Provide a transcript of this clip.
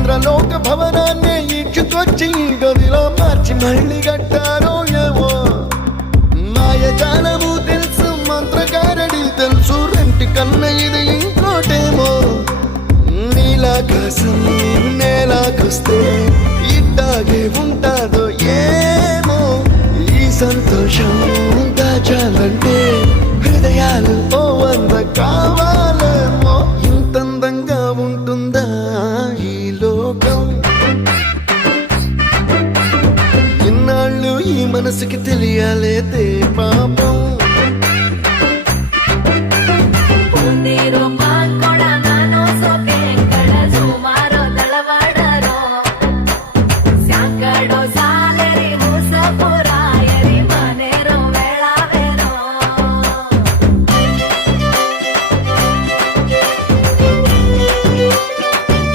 ఇంద్రలోక భవనాన్ని ఈడ్చుకొచ్చి గదిలో మార్చి మళ్ళీ కట్టారో ఏమో మాయజాలము తెలుసు మంత్రగారడి తెలుసు రెంటి కన్న ఇది ఇంకోటేమో నీలాకాశం నేలాకొస్తే ఇట్టాగే ఉంటాదో ఏమో ఈ సంతోషం దాచాలంటే హృదయాలు ఓ వంద కావాలేమో ఇంతందంగా ఉంటుందా ఈ లోకం ఇన్నాళ్ళు ఈ మనసుకి తెలియాలేదే పాపం